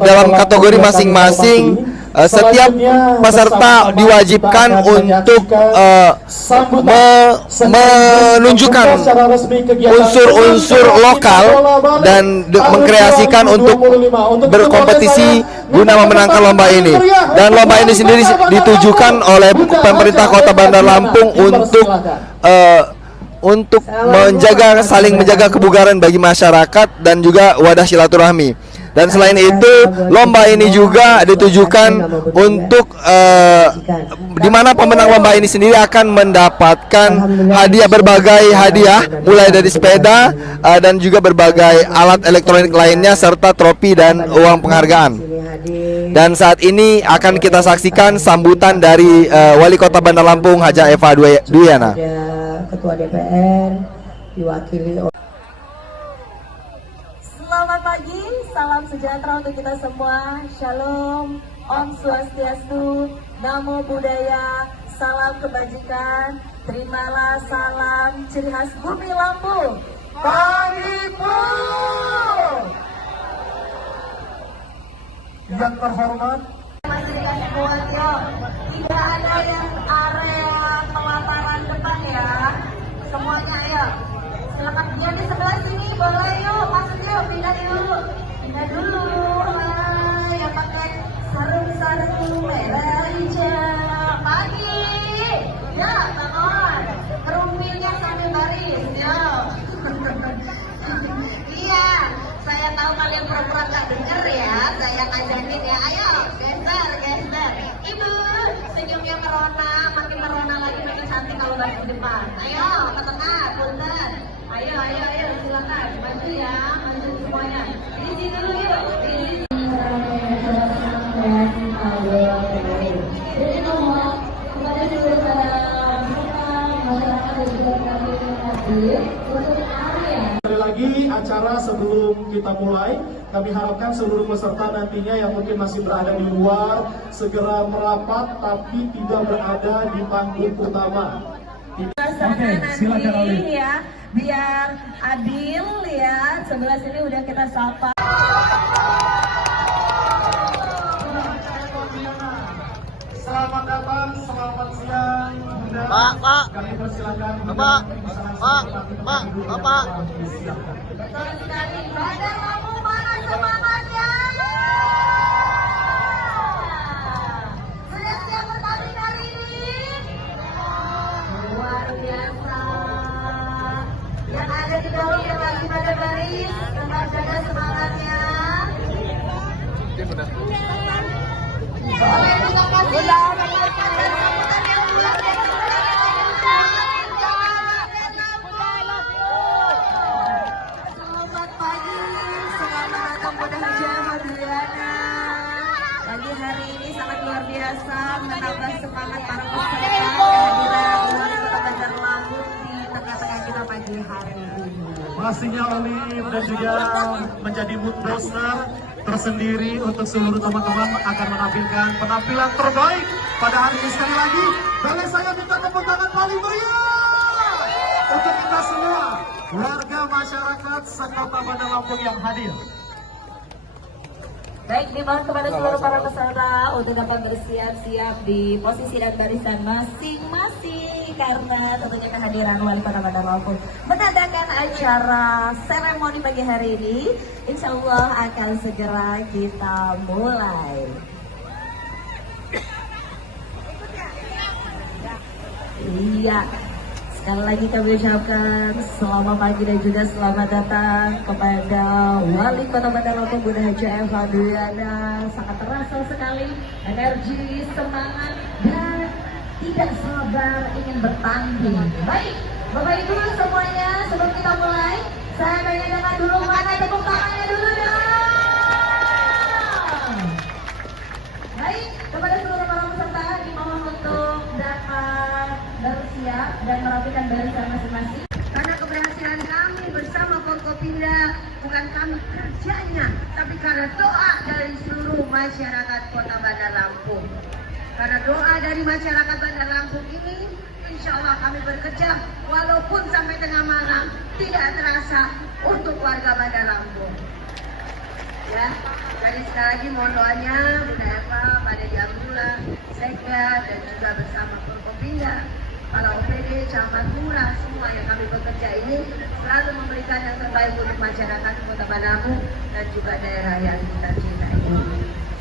dalam kategori masing-masing. Setiap peserta diwajibkan untuk menunjukkan unsur-unsur lokal dan mengkreasikan untuk berkompetisi guna memenangkan lomba ini. Dan lomba ini sendiri ditujukan oleh pemerintah Kota Bandar Lampung untuk saling menjaga kebugaran bagi masyarakat dan juga wadah silaturahmi. Dan selain itu, lomba ini juga ditujukan untuk di mana pemenang lomba ini sendiri akan mendapatkan berbagai hadiah, mulai dari sepeda dan juga berbagai alat elektronik lainnya serta trofi dan uang penghargaan. Dan saat ini akan kita saksikan sambutan dari Wali Kota Bandar Lampung Haja Eva Duyana. Ketua DPR diwakili oleh. Selamat pagi, salam sejahtera untuk kita semua. Shalom, Om Swastiastu, Namo Buddhaya, salam kebajikan. Terimalah salam ciri khas bumi Lampung. Pagiku. Yang terhormat, masih dikasih buat yo. Tidak ada yang area pelataran depan ya. Semuanya ayo. Silakan dia di sebelah sini, boleh yuk, masuk yuk, pindah dulu. Yang pakai sarung merah hijau. Pagi. Ya, tangan. Keruminya sambil baris, ya. Iya, saya tahu kalian pura-pura nggak dengar ya. Saya ngajakin ya, ayo, geser. Ibu, senyumnya merona, makin merona lagi, makin cantik kalau lagi di depan. Ayo, ke tengah, punten. Ayo, silakan, maju ya, maju semuanya. Di sini dulu yuk, di sini. Jadi mohon kepada seluruh masyarakat dan juga kami yang hadir untuk area. Sekali lagi acara sebelum kita mulai, kami harapkan seluruh peserta nantinya yang mungkin masih berada di luar segera merapat tapi tidak berada di panggung utama. Oke, silakan Ali. Ya, biar adil ya. Sebelah sini udah kita sapa. Selamat datang, selamat siang, Bunda. Pak. Kami persilakan. Pak. Betul sekali. Bandar Lampung mana semangatnya? Sudah siap bertanding hari ini? Luar biasa. Yang ada di bawah yang lagi pada baris, tetap jaga semangatnya. Boleh kita kasih sambutan yang luar biasa. Selamat pagi, selamat datang pada Haja Eva Duyana. Pagi hari ini sangat luar biasa, menambah semangat para peserta kehadiran Wali Kota Bandar Lampung di tengah-tengah kita pagi hari ini. Pastinya Olive dan juga menjadi mood booster tersendiri untuk seluruh teman-teman akan menampilkan penampilan terbaik pada hari ini. Sekali lagi, boleh saya minta tepuk tangan paling meriah untuk kita semua, warga masyarakat sekota Bandar Lampung yang hadir. Baik, dimohon kepada seluruh para peserta untuk dapat bersiap-siap di posisi dan barisan masing-masing karena tentunya kehadiran Wali Kota Bandar Lampung menandakan acara seremoni pagi hari ini. Insya Allah akan segera kita mulai. Iya. Sekali lagi kami ucapkan selamat pagi dan juga selamat datang kepada Wali Kota Bandar Lampung Bunda Haja Eva Duyana. Sangat terasa sekali energi, semangat dan tidak sabar ingin bertanding. Baik, Bapak Ibu semuanya, sebelum kita mulai, saya pengen dengar dulu mana tepuk tangannya dulu dong. Baik, kepada seluruh para peserta dimohon untuk dapat bersiap dan merapikan barisan masing-masing. Karena keberhasilan kami bersama Forkopimda bukan kami kerjanya, tapi karena doa dari seluruh masyarakat Kota Bandar Lampung. Karena doa dari masyarakat Bandar Lampung ini, insya Allah kami bekerja walaupun sampai tengah malam tidak terasa untuk warga Bandar Lampung. Ya. Jadi sekali lagi mohon doanya Bunda Eva, Pak Dedi Abdullah, Sekda, dan juga bersama Forkopimda, para OPD, camat lurah, semua yang kami bekerja ini selalu memberikan yang terbaik untuk masyarakat Kota Bandar Lampung dan juga daerah yang kita cintai.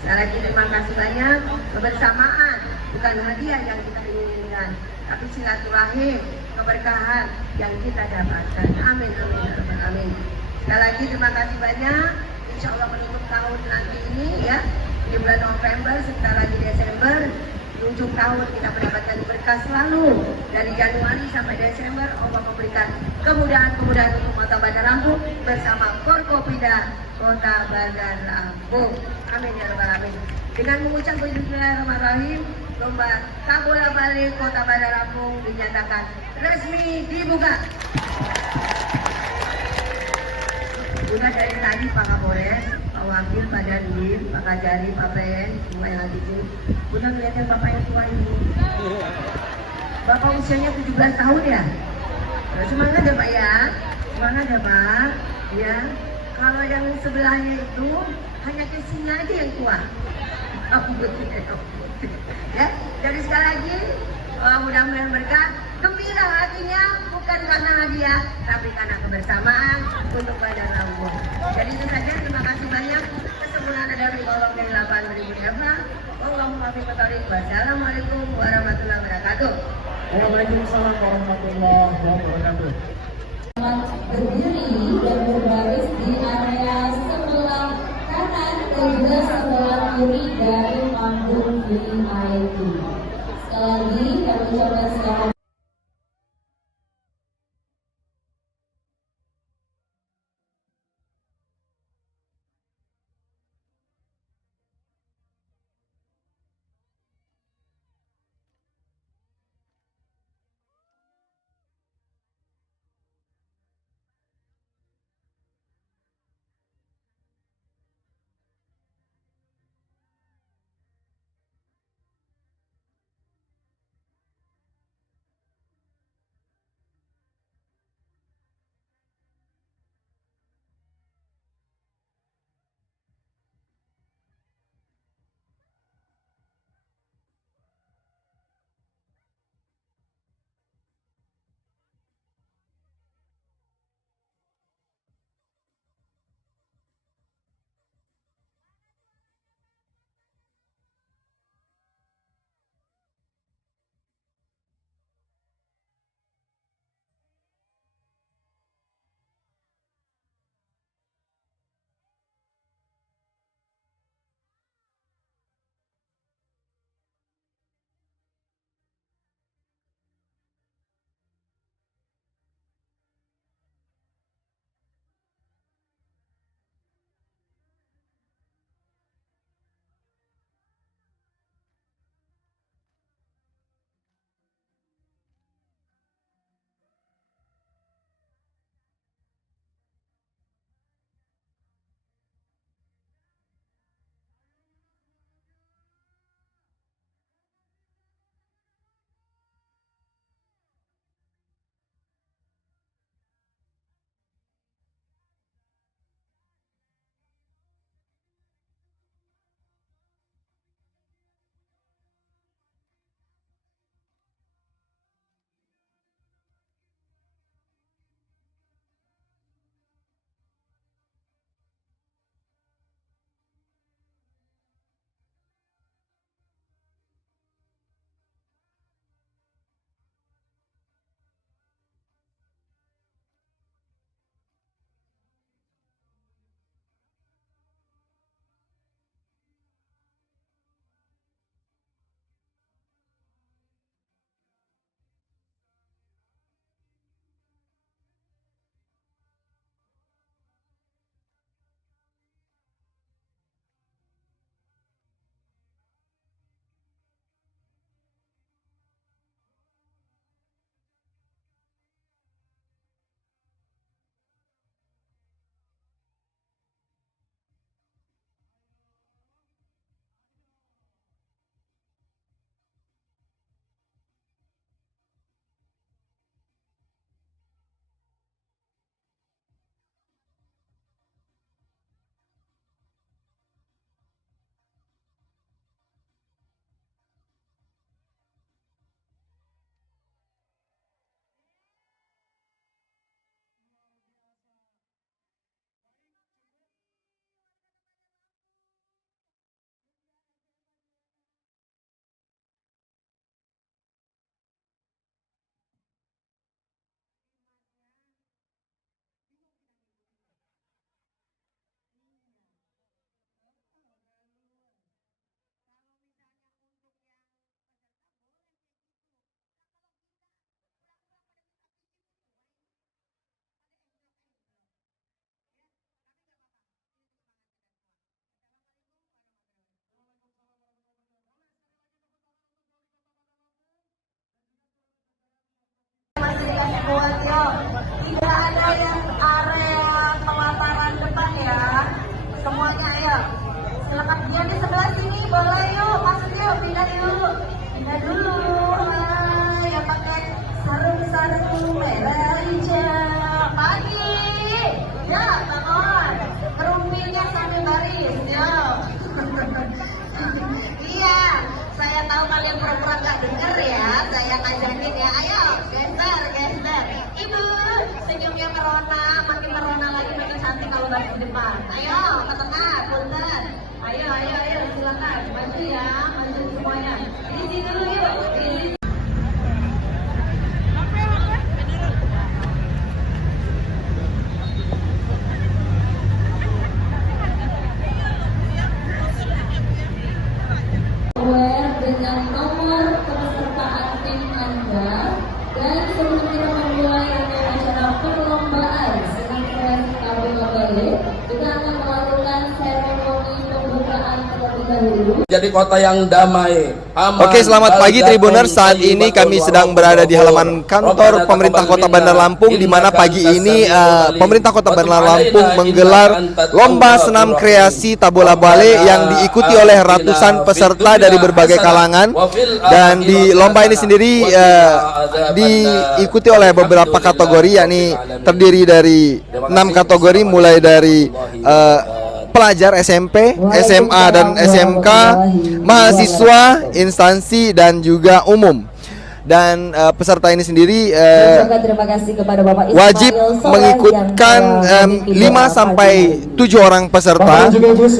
Sekali lagi terima kasih banyak. Kebersamaan bukan hadiah yang kita inginkan, tapi silaturahim, keberkahan yang kita dapatkan. Amin, amin, amin, amin. Sekali lagi terima kasih banyak. Insya Allah menutup tahun nanti ini ya, di bulan November, sebentar lagi Desember, di ujung tahun kita mendapatkan berkah selalu. Dari Januari sampai Desember, Allah memberikan kemudahan-kemudahan untuk Kota Bandar Lampung bersama Forkopimda Kota Bandar Lampung. Amin ya rabbal alamin. Dengan mengucap bismillahirrahmanirrahim, lomba Tabola Balik Kota Bandar Lampung dinyatakan resmi dibuka. Sudah dari tadi Pak Kapolres, Pak Wakil, Pak Dandim, Pak Kajari, Pak PN, semua yang ada di sini. Sudah kelihatan Bapak yang tua ini. Bapak usianya 17 tahun ya? Nah, semangat ya Pak ya, semangat ya Pak. Ya, kalau yang sebelahnya itu hanya casingnya aja yang tua. Ya, jadi sekali lagi mudah-mudahan berkah. Gembira hatinya bukan karena hadiah, tapi karena kebersamaan untuk Bandar Lampung. Jadi itu saja, terima kasih banyak. Kesempurnaan adalah di bawah dari 8.000 Eva. Wassalamualaikum warahmatullahi wabarakatuh. Waalaikumsalam warahmatullahi wabarakatuh. Berdiri dan berbaris di area sebelah kanan dan juga sebelah kiri dari panggung VIP. Sekali lagi kami ucapkan selamat. Semuanya ayo. Silakan dia di sebelah sini, boleh yuk, masuk yuk, pindah yuk. Pindah dulu. Yang pakai sarung merah hijau. Pagi. Ya, bangun. Kerumpilnya sambil baris, yuk. Iya, saya tahu kalian pura-pura nggak denger ya. Saya ajakin ya, ayo geser. Ibu, senyumnya merona, makin merona lagi, makin cantik kalau balik di depan. Ayo, ke tengah, punten. Ayo, silakan. Maju ya, maju semuanya. Isi dulu yuk, isi. Dengan nomor kepesertaan tim Anda dan sebelum kita memulai acara perlombaan senam kreasi Tabula Bale, kita akan melakukan seremoni pembukaan terlebih dahulu. Jadi kota yang damai, aman. Oke, selamat pagi Tribuners. Saat ini kami sedang berada di halaman kantor pemerintah Kota Bandar Lampung, di mana pagi ini pemerintah Kota Bandar Lampung menggelar lomba senam kreasi Tabula Bale yang diikuti oleh ratusan peserta dari berbagai kalangan. Dan di lomba ini sendiri diikuti oleh beberapa kategori, yakni terdiri dari 6 kategori, mulai dari pelajar SMP, SMA dan SMK, mahasiswa, instansi dan juga umum. Dan peserta ini sendiri Terima kasih kepada Bapak Ismail wajib Soleh mengikutkan yang 5 sampai 7 orang peserta,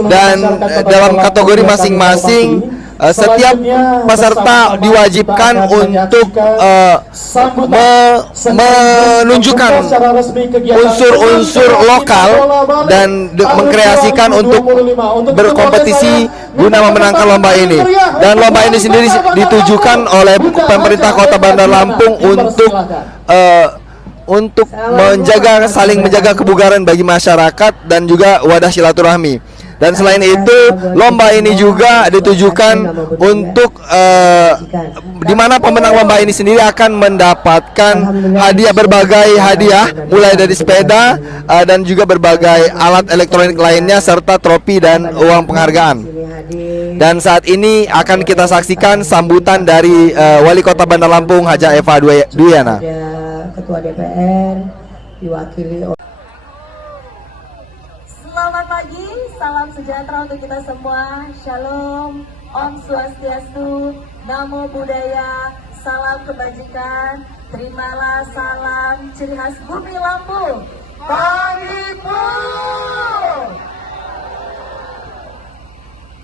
dan dalam kategori masing-masing setiap peserta diwajibkan untuk menunjukkan unsur-unsur lokal dan mengkreasikan untuk berkompetisi guna memenangkan lomba ini. Dan lomba ini sendiri ditujukan oleh pemerintah Kota Bandar Lampung untuk saling menjaga kebugaran bagi masyarakat dan juga wadah silaturahmi. Dan selain itu, lomba ini juga ditujukan untuk di mana pemenang lomba ini sendiri akan mendapatkan berbagai hadiah, mulai dari sepeda dan juga berbagai alat elektronik lainnya, serta trofi dan uang penghargaan. Dan saat ini akan kita saksikan sambutan dari Wali Kota Bandar Lampung, Haja Eva Duyana. Ketua DPR diwakili oleh. Selamat pagi, salam sejahtera untuk kita semua. Shalom, Om Swastiastu, Namo Buddhaya, salam kebajikan. Terimalah salam ciri khas bumi Lampung. Pagi-pagi.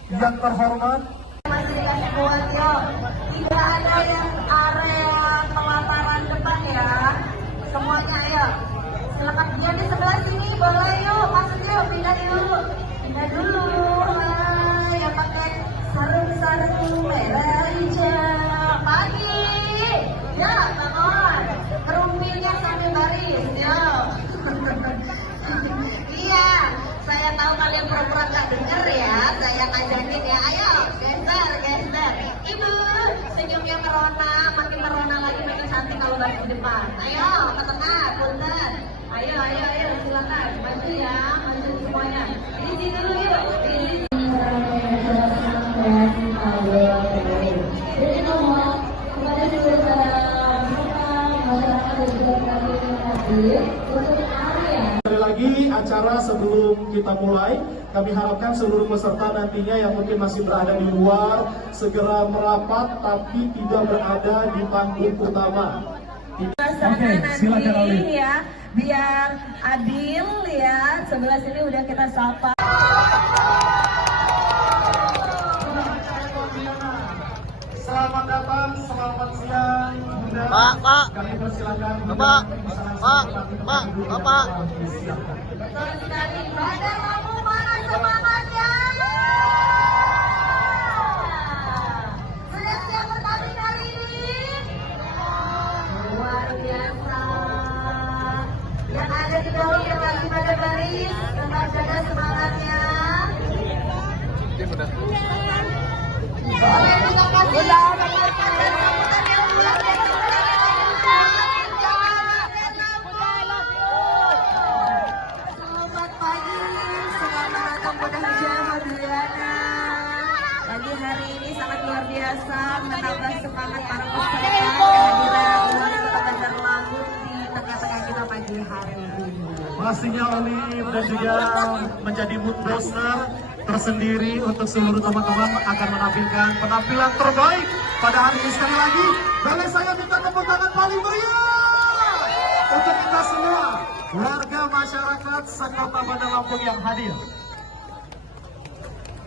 Yang terhormat, Masih dikasih kuat yuk. Tidak ada yang area pelataran depan ya. Semuanya ayo. Silakan dia di sebelah sini, boleh yuk, masuk yuk, pindah yuk. Pindah dulu. Yang pakai sarung merah hijau. Pagi. Ya, bangun. Kerumpilnya sambil baris, yuk. Iya, saya tahu kalian pura-pura nggak denger ya. Saya ajakin ya, ayo geser. Ibu, senyumnya merona, makin merona lagi, makin cantik kalau balik di depan. Ayo, ke tengah, punten. Ayo, silakan. Maju ya, maju semuanya. Isi dulu yuk. Jadi mohon kepada seluruh masyarakat dan juga kerabat yang hadir untuk area. sekali lagi acara sebelum kita mulai, kami harapkan seluruh peserta nantinya yang mungkin masih berada di luar segera merapat tapi tidak berada di panggung utama. Oke, silakan Ali. Ya, biar adil ya. Sebelah sini udah kita sapa. Selamat datang, selamat siang, Bunda. Pak. Kami persilakan Pak. Betul sekali. Bandar Lampung mana semangatnya? Sudah siap bertanding kali ini? Luar biasa. Yang ada di bawah yang lagi pada baris, tetap jaga semangatnya. Boleh kita kasih sambutan yang luar biasa. Selamat pagi, selamat datang luar biasa menambah semangat para peserta kehadiran Wali Kota Bandar Lampung di tengah-tengah kita pagi hari ini. Pastinya Olive dan juga menjadi mood booster tersendiri untuk seluruh teman-teman akan menampilkan penampilan terbaik pada hari ini. Sekali lagi, boleh saya minta tepuk tangan paling meriah untuk kita semua warga masyarakat sekota Bandar Lampung yang hadir.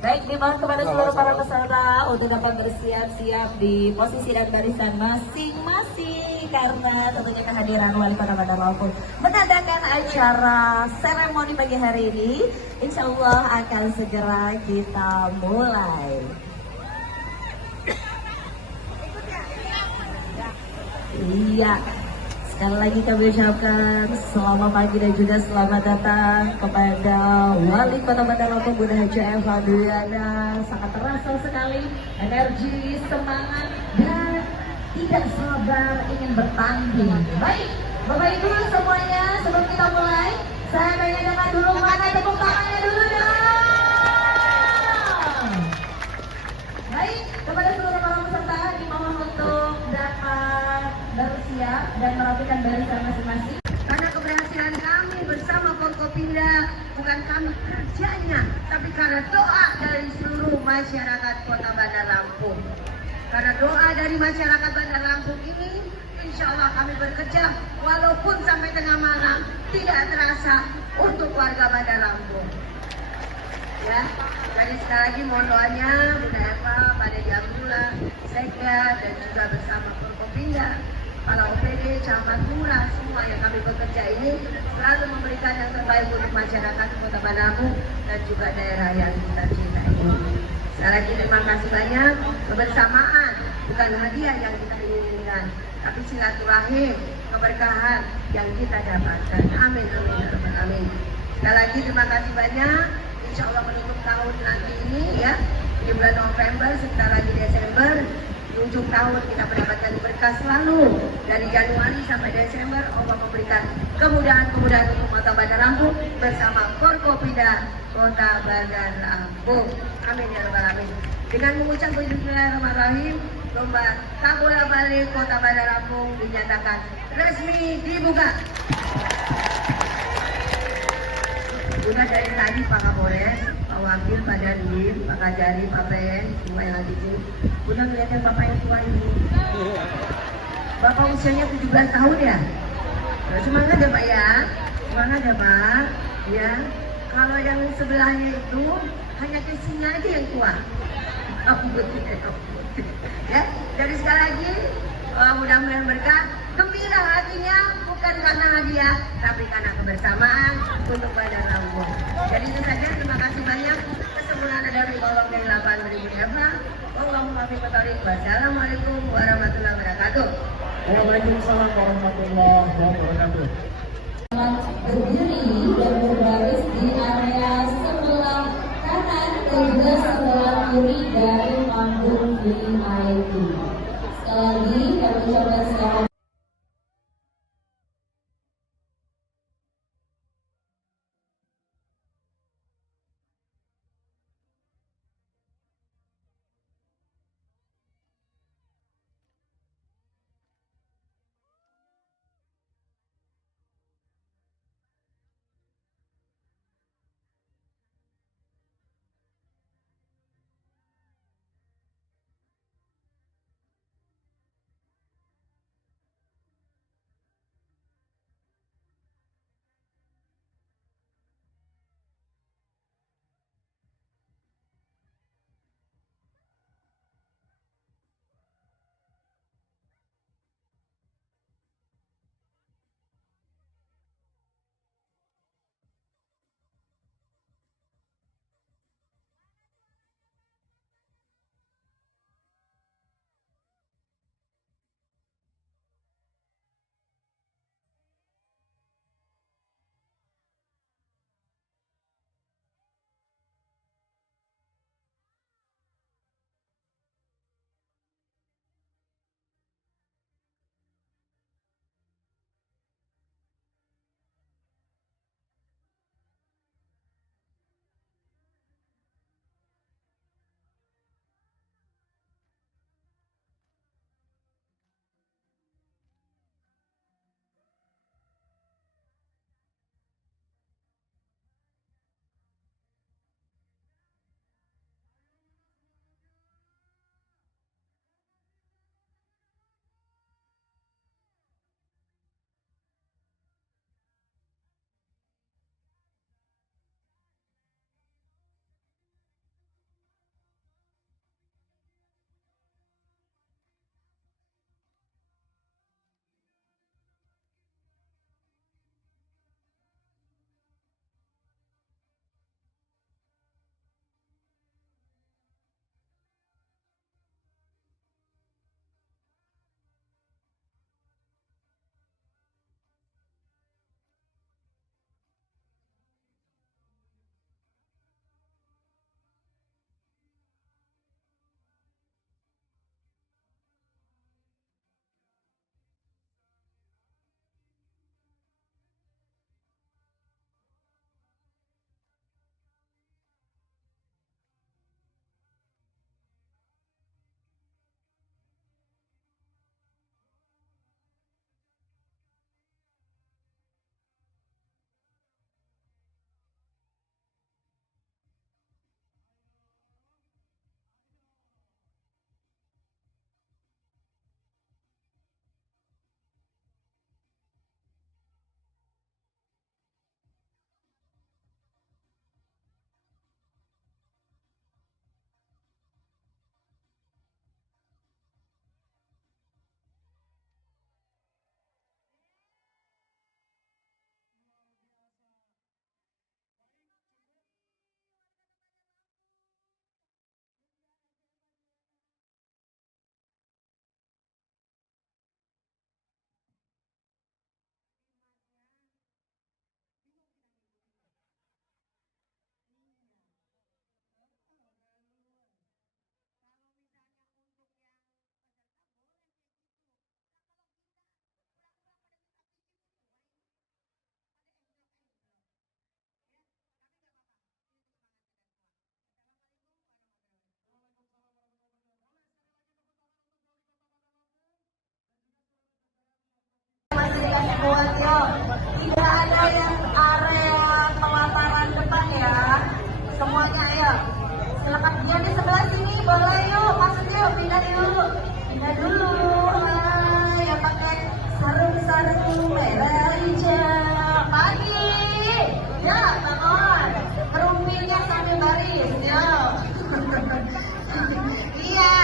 Baik, dimohon kepada seluruh para peserta untuk dapat bersiap-siap di posisi dan barisan masing-masing karena tentunya kehadiran Wali Kota Bandar Lampung menandakan acara seremoni pagi hari ini. Insya Allah akan segera kita mulai. Iya. Sekali lagi kami ucapkan selamat pagi dan juga selamat datang kepada Wali Kota Bandar Lampung Bunda Haja Eva Duyana. Sangat terasa sekali energi, semangat, dan tidak sabar ingin bertanding. Baik, Bapak Ibu semuanya, sebelum kita mulai, saya pengen dengar dulu mana tepuk tangannya dulu dong. Baik, kepada seluruh para peserta dimohon untuk dapat bersiap dan merapikan barisan masing-masing. Karena keberhasilan kami bersama Forkopimda bukan kami kerjanya, tapi karena doa dari seluruh masyarakat Kota Bandar Lampung. Karena doa dari masyarakat Bandar Lampung ini, insya Allah kami bekerja walaupun sampai tengah malam tidak terasa untuk warga Bandar Lampung. Ya, jadi sekali lagi mohon doanya Bunda Eva, Pak Dedi Abdullah, Sekda, dan juga bersama Forkopimda, para OPD, camat lurah, semua yang kami bekerja ini selalu memberikan yang terbaik untuk masyarakat Kota Bandar Lampung dan juga daerah yang kita cintai ini. Sekali lagi terima kasih banyak. Kebersamaan bukan hadiah yang kita inginkan, tapi silaturahim, keberkahan yang kita dapatkan. Amin, amin, ya rabbal alamin. Sekali lagi terima kasih banyak. Insya Allah menutup tahun nanti ini ya, di bulan November, sebentar lagi Desember, di ujung tahun kita mendapatkan berkah selalu. Dari Januari sampai Desember, Allah memberikan kemudahan-kemudahan untuk Kota Bandar Lampung bersama Forkopimda Kota Bandar Lampung. Amin ya rabbal alamin. Dengan mengucap bismillahirrahmanirrahim, lomba Tabola Balik Kota Bandar Lampung dinyatakan resmi dibuka. Sudah dari tadi Pak Kapolres, Pak Wakil, Pak Dandim, Pak Kajari, Pak Pen, semua yang ada di sini, udah ngeliatin Bapak yang tua ini. Bapak usianya 17 tahun ya? Nah, semangat ya Pak ya, semangat ya Pak. Ya, kalau yang sebelahnya itu hanya kesinya aja yang tua. Ya, dari sekali lagi mudah-mudahan berkah, gembira hatinya bukan karena hadiah, tapi karena kebersamaan untuk Bandar Lampung. Jadi itu saja, terima kasih banyak. Kesempurnaan dari Allah dari 8.000 Eva. Wassalamualaikum warahmatullahi wabarakatuh. Waalaikumsalam warahmatullahi wabarakatuh. Berdiri dan berbaris di area sebelah kanan dan juga sebelah kiri dari panggung VIP. Sekali lagi kami ucapkan selamat. Yang di sebelah sini boleh yuk, masuk yuk, pindah yuk. Pindah dulu. Yang pakai sarung merah hijau. Pagi. Ya, bangun. Kerumpilnya sambil baris. Yuk. Iya,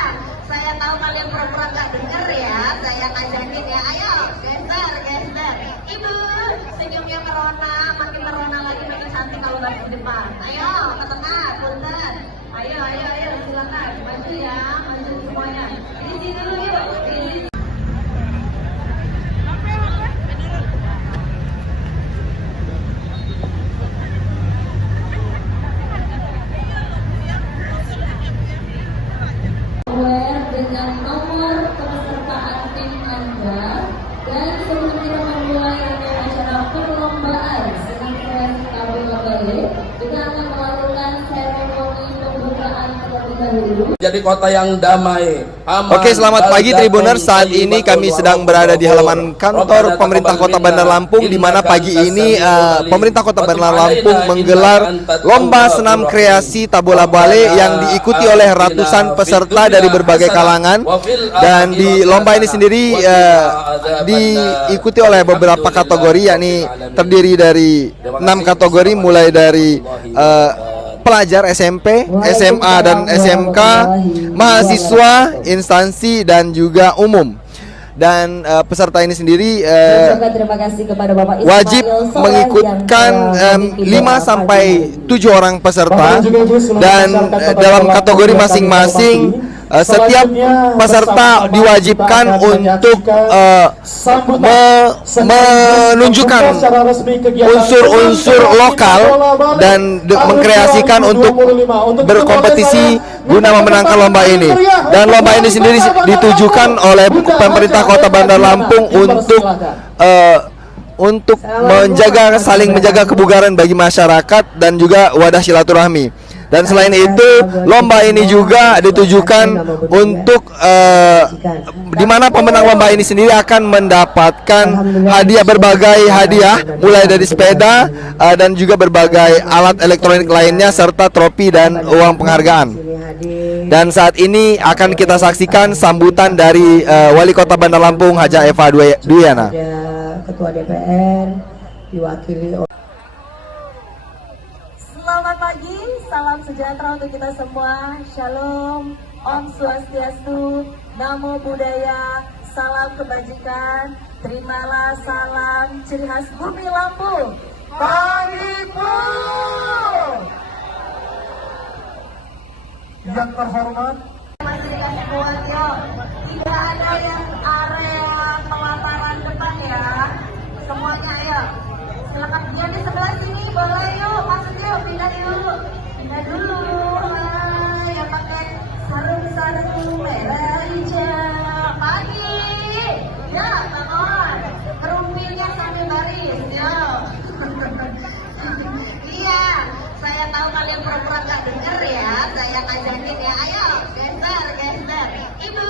saya tahu kalian pura-pura nggak dengar ya. Saya ngajakin ya. Ayo, geser. Ibu, senyumnya merona, makin merona lagi, makin cantik kalau balik ke depan. Ayo, ke tengah, punten. Ayo, silakan. Maju ya, maju semuanya. Di sini dulu yuk. Di sini. Aware dengan nomor kepesertaan tim Anda dan sebelum kita memulai rangkaian acara perlombaan senam kreasi KBKBL, kita akan melakukan seremoni pembukaan terlebih dahulu. Jadi kota yang damai, aman. Oke, selamat pagi Tribuners. Saat ini kami sedang berada di halaman kantor pemerintah Kota Bandar Lampung, di mana pagi ini pemerintah Kota Bandar Lampung menggelar lomba senam kreasi Tabola Bale yang diikuti oleh ratusan peserta dari berbagai kalangan. Dan di lomba ini sendiri diikuti oleh beberapa kategori, yakni terdiri dari 6 kategori, mulai dari pelajar SMP, SMA dan SMK, mahasiswa, instansi dan juga umum. Dan peserta ini sendiri Terima kasih kepada Bapak Ismail wajib Soleh mengikutkan yang 5 sampai 7 orang peserta, dan dalam kategori masing-masing setiap peserta diwajibkan untuk menunjukkan unsur-unsur lokal dan mengkreasikan untuk berkompetisi guna memenangkan lomba ini. Dan lomba ini sendiri ditujukan oleh pemerintah Kota Bandar Lampung untuk saling menjaga kebugaran bagi masyarakat dan juga wadah silaturahmi. Dan selain itu, lomba ini juga ditujukan untuk di mana pemenang lomba ini sendiri akan mendapatkan berbagai hadiah, mulai dari sepeda dan juga berbagai alat elektronik lainnya, serta trofi dan uang penghargaan. Dan saat ini akan kita saksikan sambutan dari Wali Kota Bandar Lampung, Haja Eva Duyana. Ketua DPR diwakili oleh. Selamat pagi, salam sejahtera untuk kita semua. Shalom, Om Swastiastu, Namo Buddhaya, salam kebajikan. Terimalah salam ciri khas bumi Lampung. Pagi-pagi. Yang terhormat, Masih dikasih kuat yuk. Tidak ada yang area pelataran depan ya. Semuanya ayo. Silakan yang di sebelah sini boleh yuk, masuk yuk, pindah yuk. Pindah dulu. Yang pakai sarung merah hijau. Pagi. Ya, bangun. Kerumpilnya sambil baris. Yuk. Iya, saya tahu kalian pura-pura nggak dengar ya. Saya ngajakin ya. Ayo, geser. Ibu,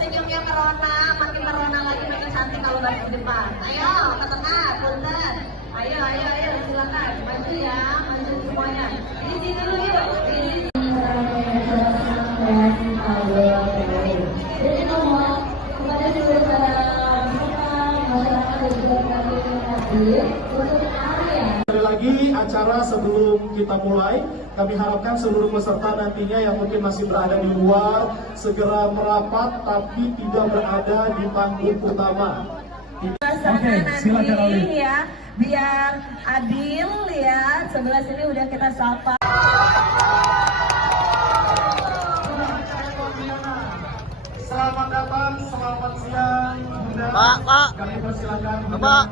senyumnya merona, makin merona lagi, makin cantik kalau balik ke depan. Ayo, ke tengah, punten. Ayo, silakan. Maju ya, maju semuanya. Di sini dulu yuk. Di sini. Jadi mohon kepada seluruh para masyarakat dan juga kami yang hadir untuk area. sekali lagi acara sebelum kita mulai, kami harapkan seluruh peserta nantinya yang mungkin masih berada di luar segera merapat tapi tidak berada di panggung utama. Oke, silakan Ali. Ya, biar adil ya. Sebelah sini udah kita sapa. Selamat datang, selamat siang, Bunda. Pak. Kami persilakan Bunda. Pak.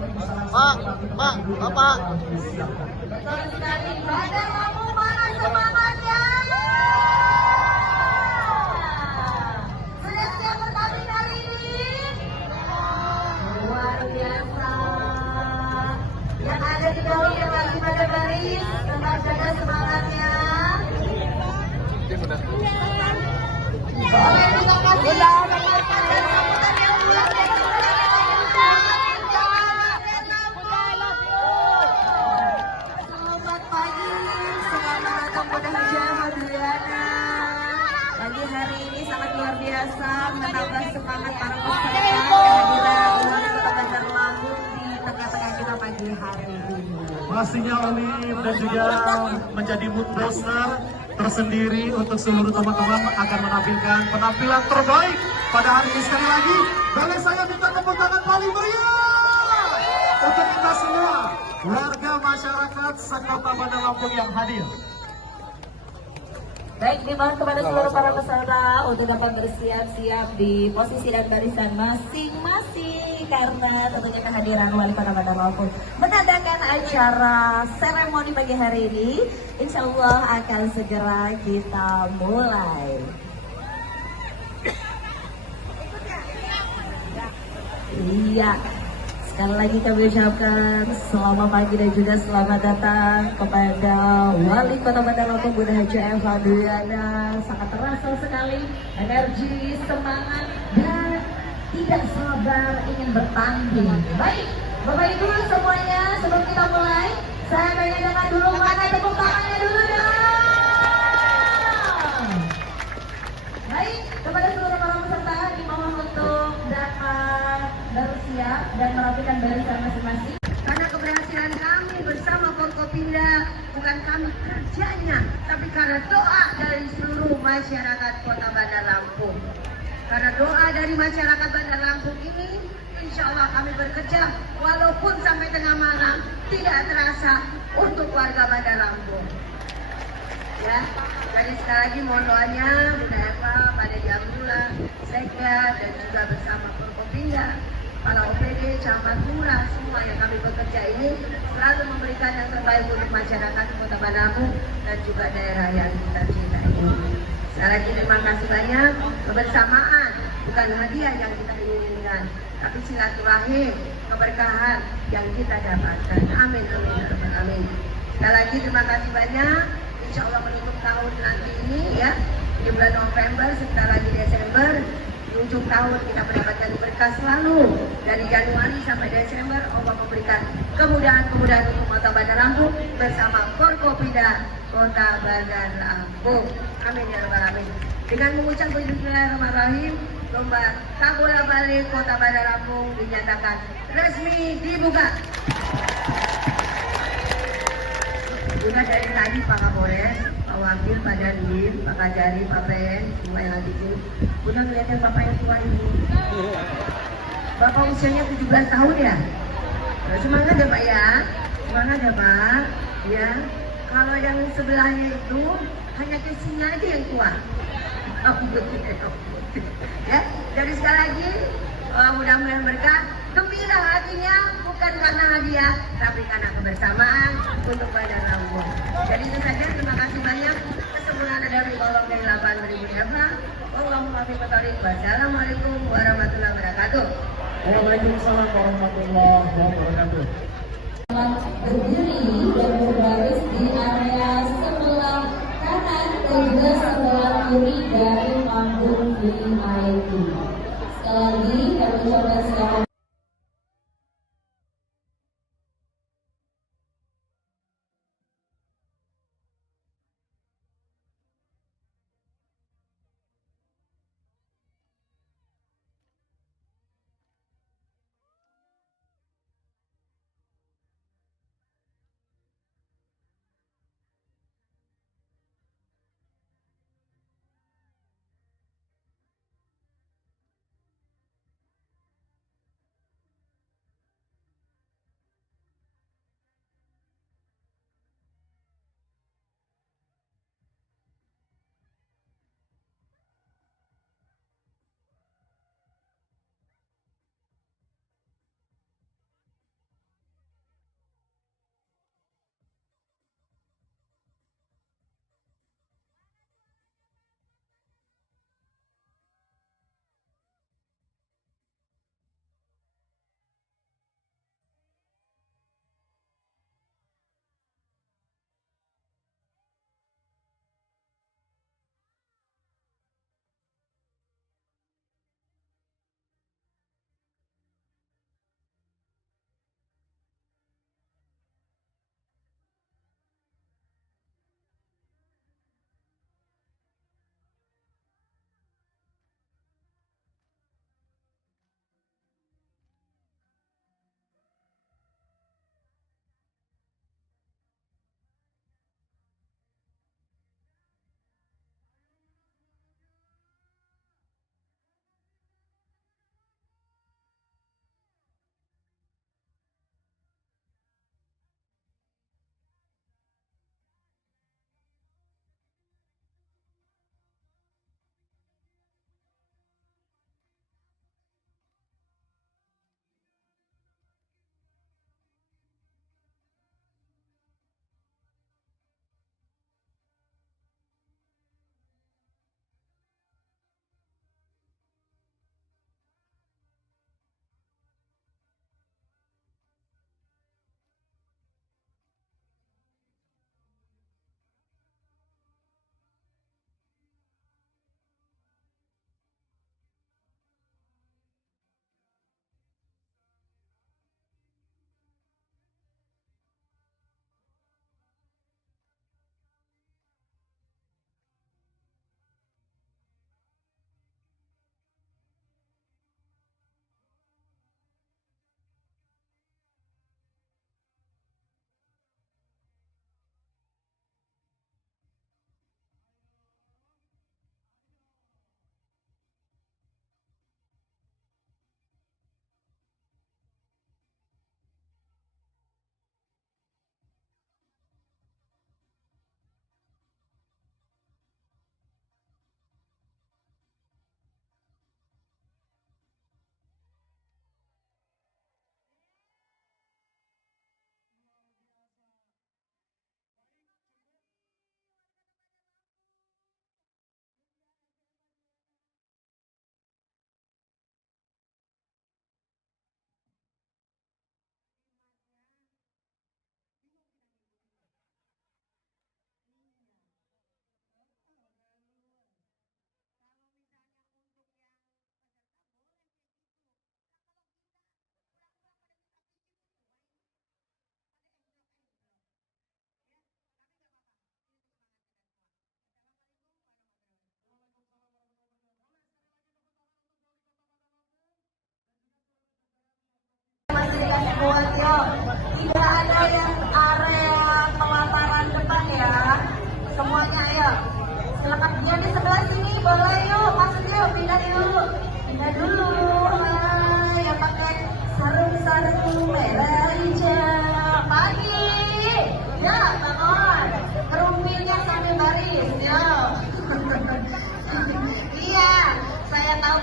Betul sekali. Bandar Lampung mana semangatnya? Sudah siap bertanding kali ini? Luar biasa. Yang ada di bawah yang lagi pada baris, tetap jaga semangatnya. Boleh juga kasih rekan-rekan dan sambutan yang luar biasa. Selamat pagi, selamat datang pada Haja Madriana. pagi hari ini sangat luar biasa menambah semangat para peserta kehadiran Wali Kota Bandar Lampung di tengah-tengah kita pagi hari ini. Pastinya Olive dan juga menjadi mood booster tersendiri untuk seluruh teman-teman akan menampilkan penampilan terbaik pada hari ini. Sekali lagi, boleh saya minta tepuk tangan paling meriah untuk kita semua warga masyarakat sekota Bandar Lampung yang hadir. Baik, dimohon kepada seluruh para peserta untuk dapat bersiap-siap di posisi dan barisan masing-masing karena tentunya kehadiran Wali Kota Bandar Lampung menandakan acara seremoni pagi hari ini. Insya Allah akan segera kita mulai. Iya. Sekali lagi kami ucapkan selamat pagi dan juga selamat datang kepada Wali Kota Bandar Lampung Bunda Haja Eva Dwiana. Sangat terasa sekali energi, semangat, dan tidak sabar ingin bertanding. Baik, Bapak Ibu semuanya, sebelum kita mulai, saya pengen dengar dulu mana tepuk tangannya dulu dong. Baik, kepada seluruh para peserta dimohon untuk dapat bersiap dan merapikan barisan masing-masing. Karena keberhasilan kami bersama Forkopimda bukan kami kerjanya, tapi karena doa dari seluruh masyarakat Kota Bandar Lampung. Karena doa dari masyarakat Bandar Lampung ini, insya Allah kami bekerja walaupun sampai tengah malam tidak terasa untuk warga Bandar Lampung. Ya, jadi sekali lagi mohon doanya Bunda Eva, Pak Dedi Abdullah, Sekda, dan juga bersama Forkopimda, para OPD, camat lurah, semua yang kami bekerja ini selalu memberikan yang terbaik untuk masyarakat Kota Bandar Lampung dan juga daerah yang kita cintai ini. Sekali lagi terima kasih banyak. Kebersamaan bukan hadiah yang kita inginkan, tapi silaturahim, keberkahan yang kita dapatkan. Amin, amin, amin, amin. Sekali lagi terima kasih banyak. Insya Allah menutup tahun nanti ini ya, di bulan November, sebentar lagi Desember. Di ujung tahun kita mendapatkan berkah selalu. Dari Januari sampai Desember Allah memberikan kemudahan-kemudahan untuk Kota Bandar Lampung bersama Forkopimda Kota Bandar Lampung. Amin ya rabbal alamin. Dengan mengucap bismillahirrahmanirrahim, lomba Tabola Balik Kota Bandar Lampung dinyatakan resmi dibuka. Juga dari tadi Pak Kapolres, Pak Wakil, Pak Dandim, Pak Kajari, Pak PN, semua yang hadir. Bunda melihatkan Bapak yang tua ini. Bapak usianya 17 tahun ya? Semangat ya Pak ya, semangat ya Pak. Ya, kalau yang sebelahnya itu hanya casingnya aja yang tua. Ya, jadi sekali lagi mudah-mudahan berkah, gembira hatinya bukan karena hadiah, tapi karena kebersamaan untuk Bandar Lampung. Jadi itu saja, terima kasih banyak. Kesempurnaan dari Allah dari 8.000 Eva. Allahumma fi qatarik. Wassalamualaikum warahmatullahi wabarakatuh. Waalaikumsalam warahmatullahi wabarakatuh. Berdiri dan berbaris di area sebelah kanan dan juga sebelah kiri dari panggung VIP. Sekali lagi kami ucapkan selamat.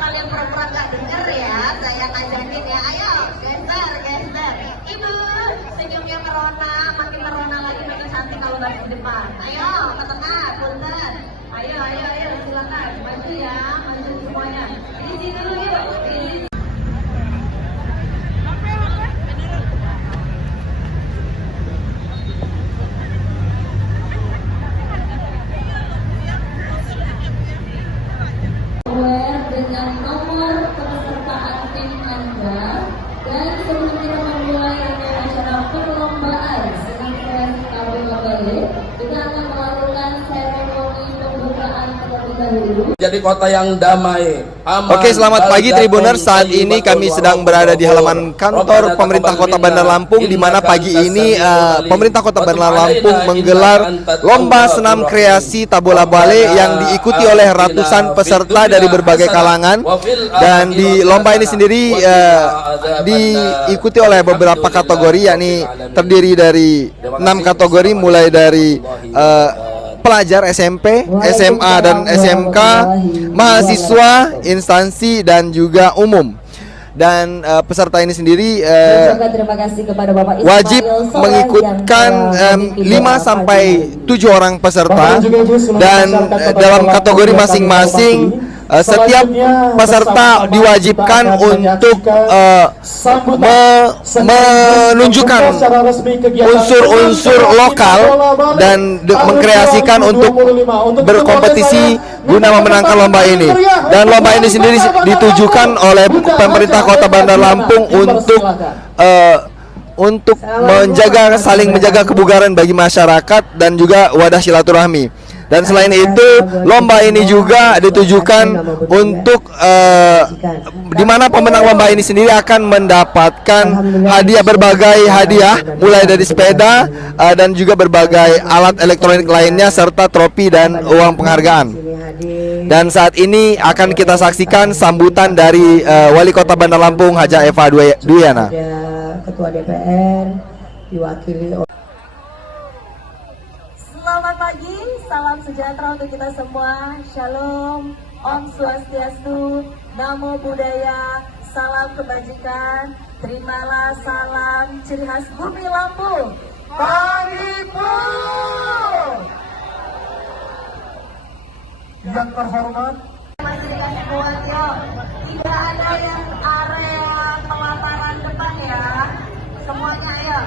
kalian pura-pura nggak denger ya, saya ajakin ya. Ayo, geser, geser. Ibu, senyumnya merona, makin merona lagi, makin cantik kalau balik di depan. Ayo, ke tengah, punten. Ayo, ayo, ayo, silakan. Maju ya, maju semuanya. Isi dulu yuk, isi. Dengan nomor pesertaan tim Anda dan sebelum kita memulai acara perlombaan senam kreasi KBKBL, kita akan melakukan seremoni pembukaan terlebih dahulu. Jadi kota yang damai, aman. Oke, selamat pagi Tribuners. Saat ini kami sedang berada di halaman kantor pemerintah Kota Bandar Lampung, di mana pagi ini pemerintah Kota Bandar Lampung menggelar lomba senam kreasi Tabola Bale yang diikuti oleh ratusan peserta dari berbagai kalangan. Dan di lomba ini sendiri diikuti oleh beberapa kategori, yakni terdiri dari 6 kategori, mulai dari pelajar SMP, SMA dan SMK, mahasiswa, instansi dan juga umum. Dan peserta ini sendiri Terima kasih kepada Bapak Ismail wajib Soleh mengikutkan yang 5 sampai 7 orang peserta, dan dalam kategori masing-masing setiap peserta diwajibkan untuk menunjukkan unsur-unsur lokal dan mengkreasikan untuk berkompetisi guna memenangkan lomba ini. Dan lomba ini sendiri ditujukan oleh pemerintah Kota Bandar Lampung untuk saling menjaga kebugaran bagi masyarakat dan juga wadah silaturahmi. Dan selain itu, lomba ini juga ditujukan untuk di mana pemenang lomba ini sendiri akan mendapatkan berbagai hadiah, mulai dari sepeda dan juga berbagai alat elektronik lainnya, serta trofi dan uang penghargaan. Dan saat ini akan kita saksikan sambutan dari Wali Kota Bandar Lampung, Haja Eva Duyana. Ketua DPR diwakili oleh. Selamat pagi, salam sejahtera untuk kita semua. Shalom, Om Swastiastu, Namo Buddhaya, salam kebajikan. Terimalah salam ciri khas bumi Lampung. Pagi pun. Yang terhormat, Masih dikasih buat yuk. Tidak ada yang area pelataran depan ya. Semuanya ayo.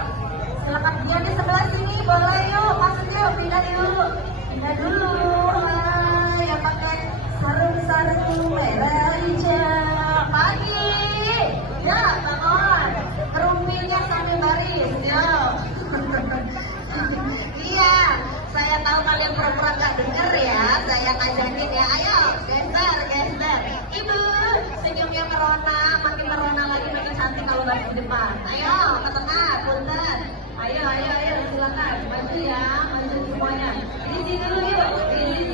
Silakan dia di sebelah sini, boleh yuk, masuk yuk, pindah dulu. Pindah dulu. Yang pakai sarung merah hijau. Pagi. Ya, bangun. Rumpinya sambil baris, yuk. Iya, saya tahu kalian pura-pura nggak denger ya, saya ajakin ya. Ayo, geser, geser. Ibu, senyumnya merona, makin merona lagi, makin cantik kalau balik di depan. Ayo, ke tengah, punten. Ayo, ayo, ayo, silakan. Maju ya, maju semuanya. Isi dulu yuk, isi.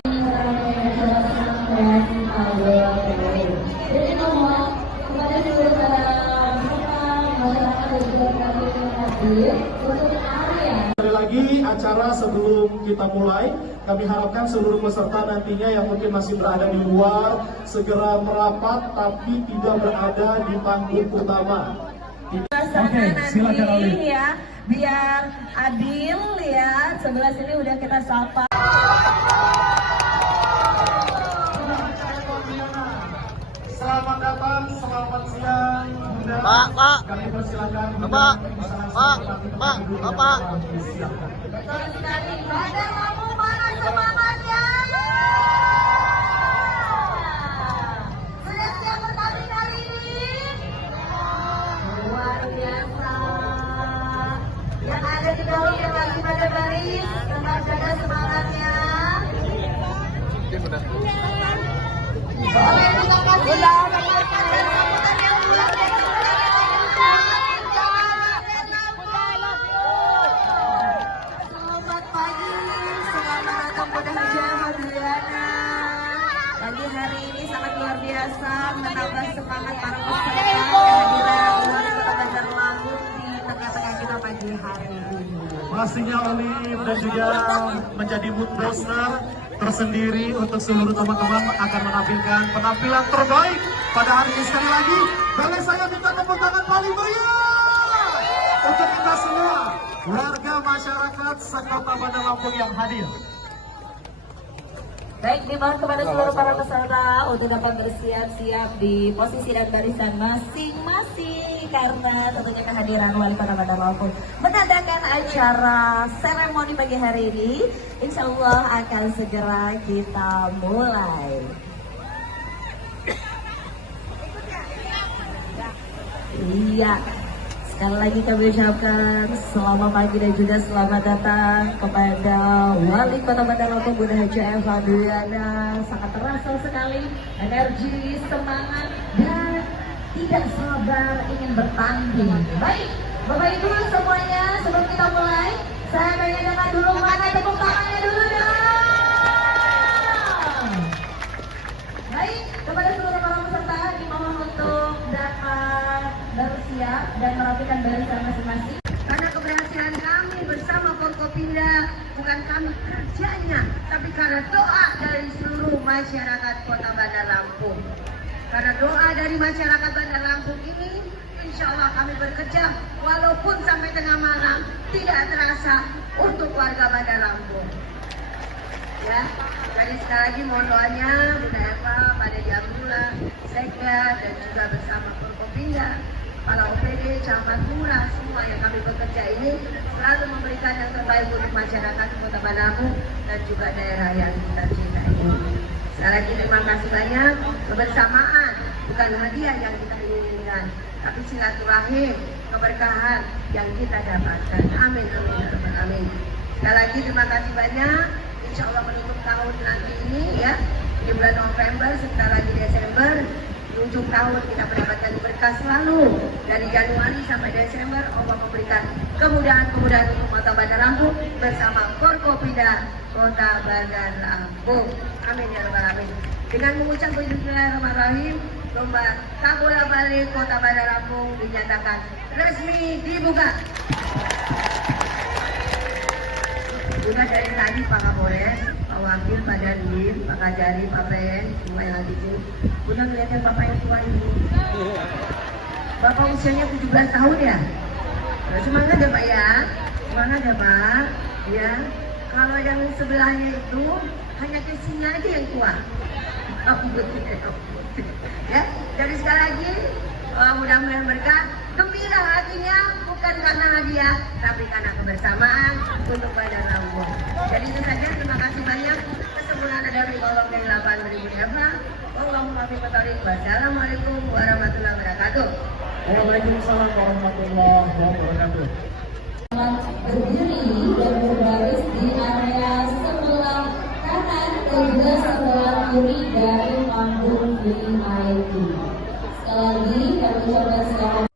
Jadi mohon kepada seluruh masyarakat dan juga kerabat yang hadir untuk area. sekali lagi acara sebelum kita mulai, kami harapkan seluruh peserta nantinya yang mungkin masih berada di luar segera merapat tapi tidak berada di panggung utama. Oke, silakan Ali. Ya, biar adil ya. Sebelah sini udah kita sapa. Selamat datang, selamat siang, Bunda. Pak. Kami persilakan. Pak. Betul sekali. Bandar Lampung mana semangatnya? Sudah siap bertanding kali ini? Luar biasa. Yang ada di bawah yang lagi pada baris, tetap jaga semangatnya. Boleh terima kasih. Sambutan yang luar biasa. Selamat pagi, selamat datang pada Haja Madriana. Pagi hari ini sangat luar biasa, menambah semangat para peserta kehadiran Wali Kota Bandar Lampung di tengah-tengah kita pagi hari ini. Pastinya Olive dan juga menjadi mood booster tersendiri untuk seluruh teman-teman akan menampilkan penampilan terbaik pada hari ini. Sekali lagi, boleh saya minta tepuk tangan paling meriah untuk kita semua, warga masyarakat sekota Bandar Lampung yang hadir. Baik, dimohon kepada seluruh para peserta untuk dapat bersiap-siap di posisi dan barisan masing-masing karena tentunya kehadiran Wali Kota Bandar Lampung menandakan acara seremoni pagi hari ini. Insya Allah akan segera kita mulai. Iya. Sekali lagi kami ucapkan selamat pagi dan juga selamat datang kepada Wali Kota Bandar Lampung Bunda Haji Eva Duyana. Sangat terasa sekali energi, semangat, dan tidak sabar ingin bertanding. Baik, Bapak Ibu semuanya, sebelum kita mulai, saya pengen dengar dulu mana tepuk tangannya dulu dong. Baik, kepada seluruh para peserta dimohon untuk dapat bersiap dan merapikan barisan masing-masing. Karena keberhasilan kami bersama Forkopimda bukan kami kerjanya, tapi karena doa dari seluruh masyarakat Kota Bandar Lampung. Karena doa dari masyarakat Bandar Lampung ini, insya Allah kami bekerja walaupun sampai tengah malam tidak terasa untuk warga Bandar Lampung. Ya, jadi sekali lagi mohon doanya Bunda Eva, Pak Dedi Abdullah, Sekda, dan juga bersama Forkopimda, para OPD, camat lurah, semua yang kami bekerja ini selalu memberikan yang terbaik untuk masyarakat Kota Bandar Lampung dan juga daerah yang kita cintai. Sekali lagi terima kasih banyak. Kebersamaan bukan hadiah yang kita inginkan, tapi silaturahim, keberkahan yang kita dapatkan. Amin, amin, ya rabbal alamin. Sekali lagi terima kasih banyak. Insya Allah menutup tahun nanti ini ya, di bulan November, sebentar lagi Desember, di ujung tahun kita mendapatkan berkah selalu. Dari Januari sampai Desember Allah memberikan kemudahan-kemudahan untuk Kota Bandar Lampung bersama Forkopimda Kota Bandar Lampung. Amin ya rabbal alamin. Dengan mengucap bismillahirrahmanirrahim, lomba Tabola Balik Kota Bandar Lampung dinyatakan resmi dibuka. Juga dari tadi Pak Kapolres, Pak Wakil, Pak Dandim, Pak Kajari, Pak Pen, semua yang di sini, udah ngeliatin Bapak yang tua ini. Bapak usianya 17 tahun ya? Nah, semangat ya Pak ya, semangat ya Pak. Ya, kalau yang sebelahnya itu hanya kesini aja yang tua. Ya, jadi sekali lagi mudah-mudahan berkah, gembira hatinya bukan karena hadiah, tapi karena kebersamaan untuk Bandar Lampung. Jadi itu saja, terima kasih banyak. Kesempurnaan ada di kolom dari 8.000 Eva. Wassalamualaikum warahmatullahi wabarakatuh. Waalaikumsalam warahmatullahi wabarakatuh. Berdiri dan berbaris di area sebelah kanan dan juga sebelah kiri dari panggung VIP. Sekali lagi kami ucapkan selamat.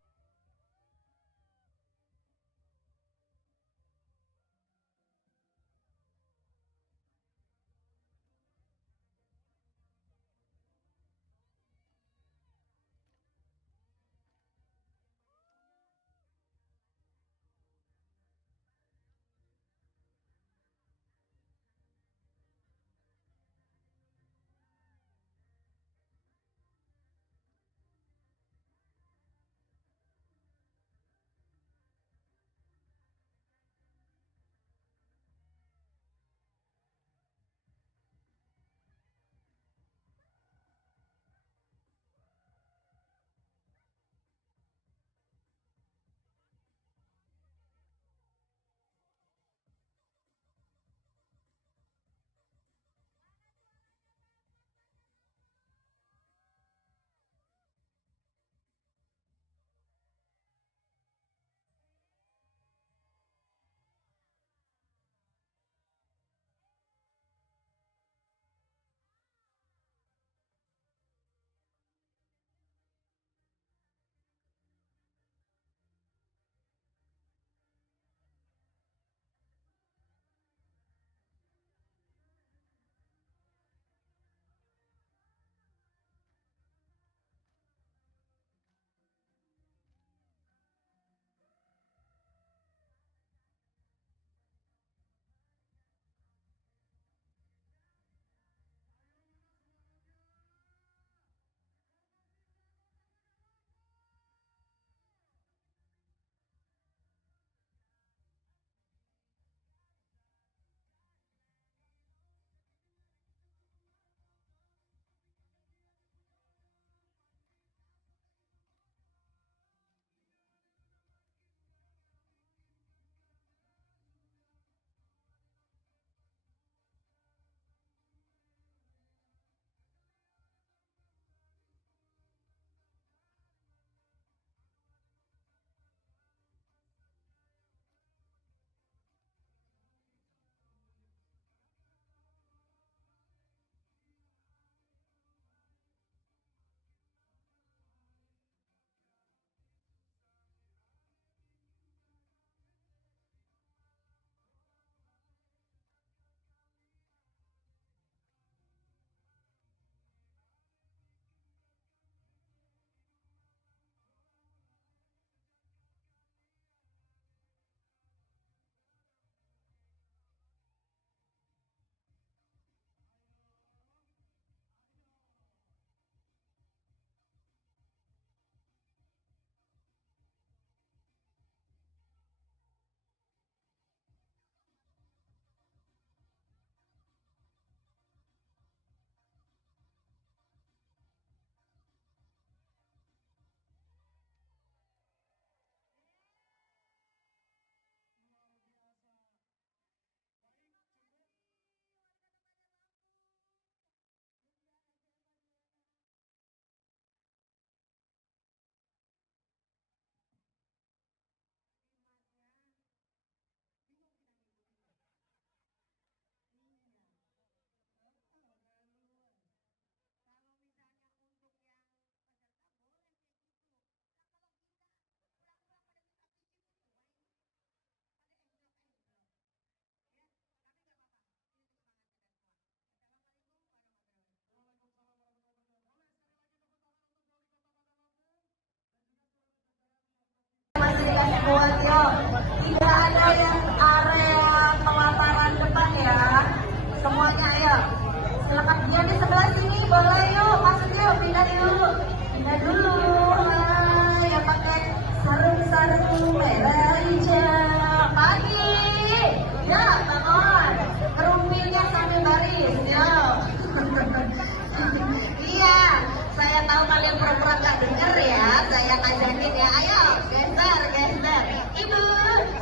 tahu kalian pura-pura nggak denger ya, saya ajakin ya. Ayo, geser, geser. Ibu,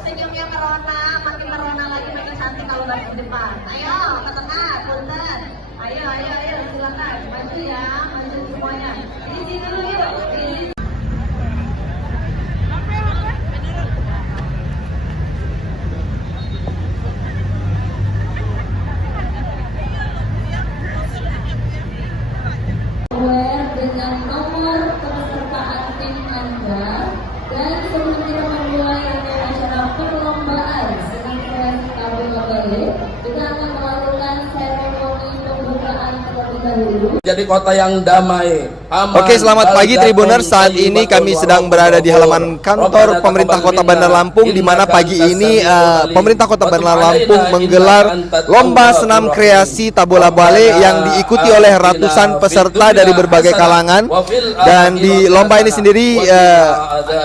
senyumnya merona, makin merona lagi, makin cantik kalau balik ke depan. Ayo, ke tengah, punten. Ayo, ayo, ayo, silakan. Maju ya, maju semuanya. Isi dulu yuk. Isi. Dengan nomor kepesertaan tim Anda dan sebelum kita memulai acara perlombaan senam kreasi KBKBL, kita akan melakukan seremoni pembukaan terlebih dahulu. Jadi kota yang damai, aman. Oke, selamat pagi Tribuners. Saat ini kami sedang berada di halaman kantor pemerintah Kota Bandar Lampung, di mana pagi ini pemerintah Kota Bandar Lampung menggelar lomba senam kreasi Tabola Bale yang diikuti oleh ratusan peserta dari berbagai kalangan. Dan di lomba ini sendiri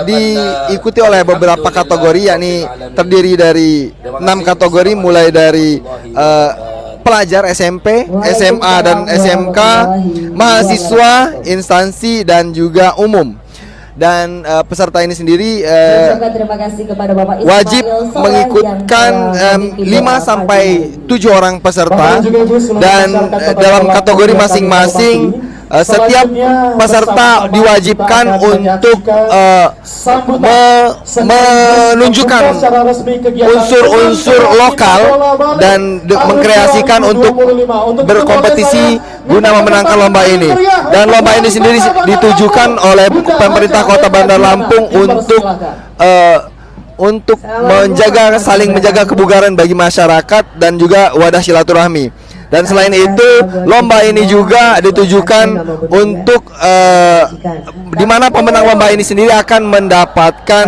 diikuti oleh beberapa kategori, yakni terdiri dari 6 kategori, mulai dari pelajar SMP, SMA dan SMK, mahasiswa, instansi dan juga umum. Dan peserta ini sendiri Terima kasih kepada Bapak Ismail wajib Soleh mengikutkan yang 5 sampai 7 orang peserta, dan dalam kategori masing-masing setiap peserta diwajibkan untuk menunjukkan unsur-unsur lokal dan mengkreasikan untuk berkompetisi guna memenangkan lomba ini. Dan lomba ini sendiri ditujukan oleh pemerintah Kota Bandar Lampung untuk saling menjaga kebugaran bagi masyarakat dan juga wadah silaturahmi. Dan selain itu, lomba ini juga ditujukan untuk di mana pemenang lomba ini sendiri akan mendapatkan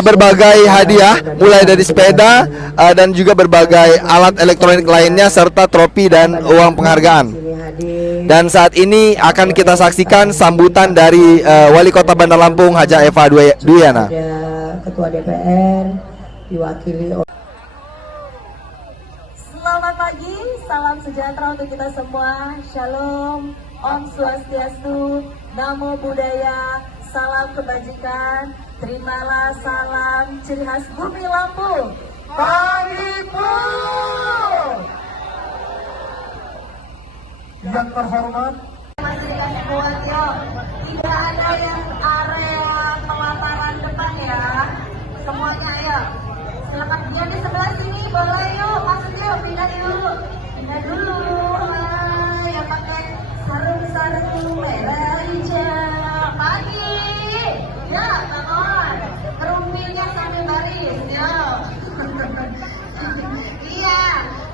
berbagai hadiah, mulai dari sepeda dan juga berbagai alat elektronik lainnya, serta trofi dan uang penghargaan. Dan saat ini akan kita saksikan sambutan dari Wali Kota Bandar Lampung, Haja Eva Duyana. Ketua DPR diwakili oleh. Selamat pagi, salam sejahtera untuk kita semua. Shalom, Om Swastiastu, Namo Buddhaya, salam kebajikan. Terimalah salam ciri khas bumi Lampung. Pagi-pagi. Yang terhormat, Masih dikasih kuat yuk. Tidak ada yang area pelataran depan ya. Semuanya ayo. Silakan dia di sebelah sini, boleh yuk, masuk yuk, pindah yuk. Pindah dulu. Yang pakai sarung merah hijau. Pagi. Ya, kawan. Keruminya sambil baris, yuk. Iya,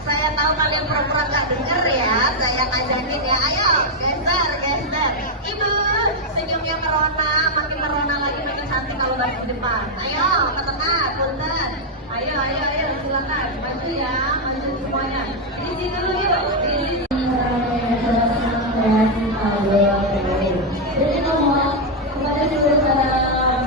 saya tahu kalian pura-pura nggak denger ya, saya ajakin ya. Ayo, geser, geser. Ibu, senyumnya merona, makin merona lagi, makin cantik kalau balik ke depan. Ayo, ke tengah, punten. Ayo, ayo, ayo, silakan. Maju ya, maju semuanya. Isi dulu yuk. Isi. Jadi mohon kepada seluruh masyarakat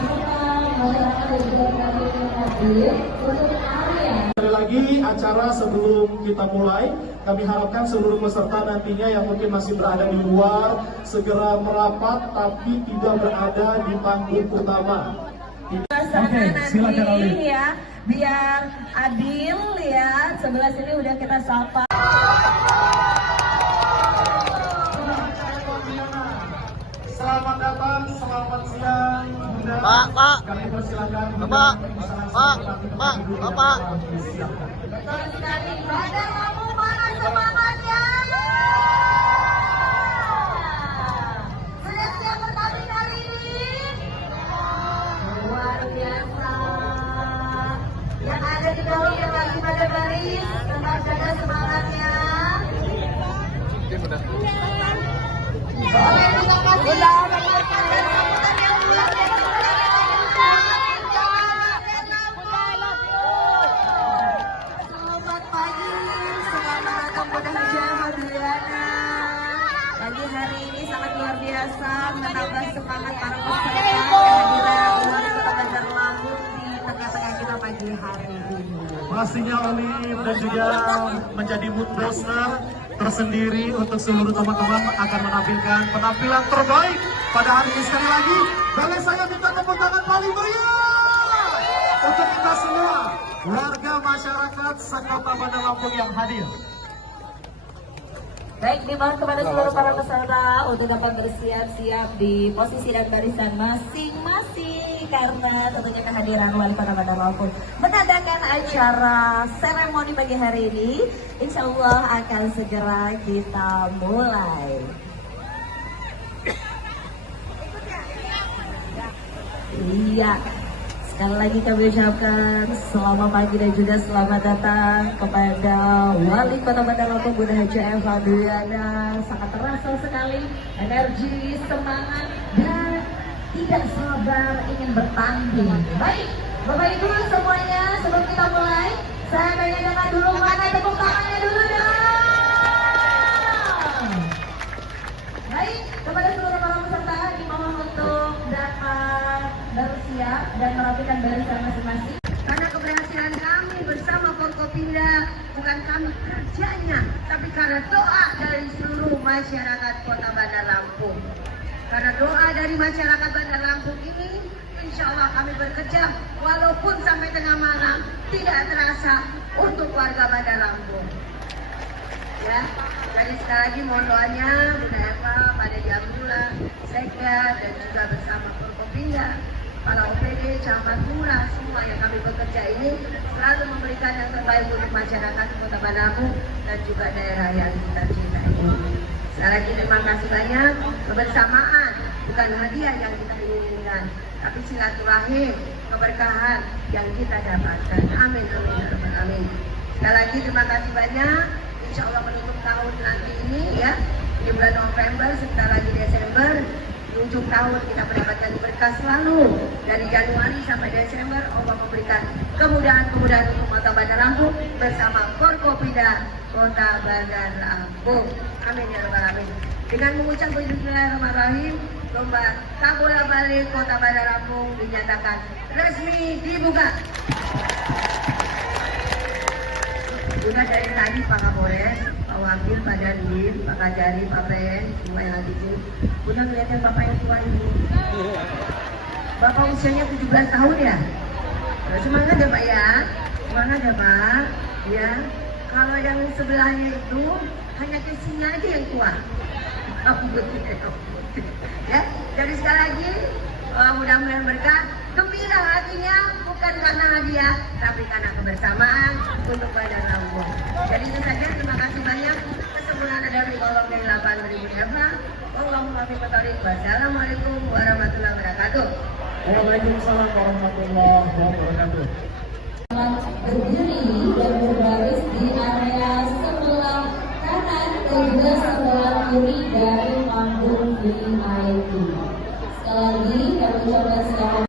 dan juga kami yang hadir untuk area. sekali lagi acara sebelum kita mulai, kami harapkan seluruh peserta nantinya yang mungkin masih berada di luar segera merapat tapi tidak berada di panggung utama. Oke, silakan Ali. Ya, biar adil ya. Sebelah sini udah kita sapa. Selamat datang, selamat siang, Bunda. Pak. Kami persilakan. Pak. Bandar Lampung mana semangatnya? Sudah siap bertanding hari ini? Luar biasa. Yang ada di bawah yang lagi pada baris, tetap jaga semangatnya. Boleh kita kasih sambutan yang luar biasa. Selamat pagi, selamat datang Bunda Haja Madriana. Pagi hari ini sangat luar biasa, menambah semangat para peserta kehadiran Wali Kota Bandar Lampung di tengah-tengah kita pagi hari ini. Pastinya Olive dan juga menjadi mood booster tersendiri untuk seluruh teman-teman akan menampilkan penampilan terbaik pada hari ini. Sekali lagi, boleh saya minta tepuk tangan paling meriah untuk kita semua, warga masyarakat sekota Bandar Lampung yang hadir. Baik, dimohon kepada seluruh para peserta untuk dapat bersiap-siap di posisi dan barisan masing-masing karena tentunya kehadiran Wali Kota Bandar Lampung menandakan acara seremoni pagi hari ini. Insya Allah akan segera kita mulai. Iya. Sekali lagi kami ucapkan selamat pagi dan juga selamat datang kepada Wali Kota Bandar Lampung Bunda Haji Eva Duyana. Sangat terasa sekali energi, semangat, dan tidak sabar ingin bertanding. Baik, Bapak Ibu semuanya, sebelum kita mulai, saya pengen dengar dulu mana tepuk tangannya dulu dong. Baik, kepada seluruh para peserta dimohon untuk dapat bersiap dan merapikan barisan masing-masing. Karena keberhasilan kami bersama Forkopimda bukan kami kerjanya, tapi karena doa dari seluruh masyarakat Kota Bandar Lampung. Karena doa dari masyarakat Bandar Lampung ini, insya Allah kami bekerja walaupun sampai tengah malam tidak terasa untuk warga Bandar Lampung. Ya, jadi sekali lagi mohon doanya Bunda Eva, Pak Dedi Abdullah, Sekda, dan juga bersama Forkopimda, para OPD, camat lurah, semua yang kami bekerja ini selalu memberikan yang terbaik untuk masyarakat Kota Bandar Lampung dan juga daerah yang kita cintai ini. Sekali lagi terima kasih banyak. Kebersamaan bukan hadiah yang kita inginkan, tapi silaturahim, keberkahan yang kita dapatkan. Amin, amin, amin, amin. Sekali lagi terima kasih banyak. Insya Allah menutup tahun nanti ini ya, di bulan November, sebentar lagi Desember, di ujung tahun kita mendapatkan berkah selalu. Dari Januari sampai Desember, Allah memberikan kemudahan-kemudahan untuk Kota Bandar Lampung bersama Forkopimda Kota Bandar Lampung. Amin ya rabbal alamin. Dengan mengucap bismillahirrahmanirrahim, lomba Tabola Balik Kota Bandar Lampung dinyatakan resmi dibuka. Juga dari tadi Pak Kapolres, Pak Wakil, Pak Dandim, Pak Kajari, Pak Pen, semua yang ada di sini. Bunda kelihatan Bapak yang tua ini. Bapak usianya 17 tahun ya? Semangat ya Pak ya, semangat ya Pak. Ya, kalau yang sebelahnya itu hanya casingnya aja yang tua. Ya, jadi sekali lagi mudah-mudahan berkah. Gembira hatinya bukan karena hadiah, tapi karena kebersamaan untuk Bandar Lampung. Jadi itu saja, terima kasih banyak. Kesempurnaan ada di kolom dari 8.000 Eva. Wassalamualaikum warahmatullahi wabarakatuh. Waalaikumsalam warahmatullahi wabarakatuh. Berdiri dan berbaris di area sebelah kanan dan juga sebelah kiri dari panggung VIP. Sekali lagi kami ucapkan selamat.